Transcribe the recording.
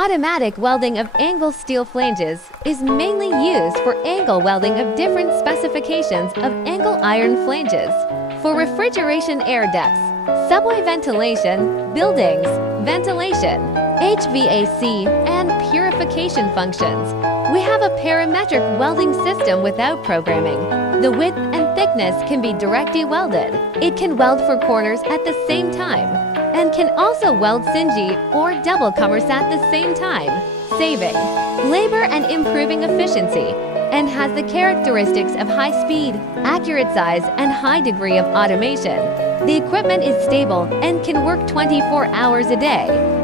Automatic welding of angle steel flanges is mainly used for angle welding of different specifications of angle iron flanges, for refrigeration air ducts, subway ventilation, buildings, ventilation, HVAC, and purification functions. We have a parametric welding system without programming. The width and thickness can be directly welded. It can weld for corners at the same time, and can also weld single or double comers at the same time, saving labor and improving efficiency, and has the characteristics of high speed, accurate size, and high degree of automation. The equipment is stable and can work 24 hours a day.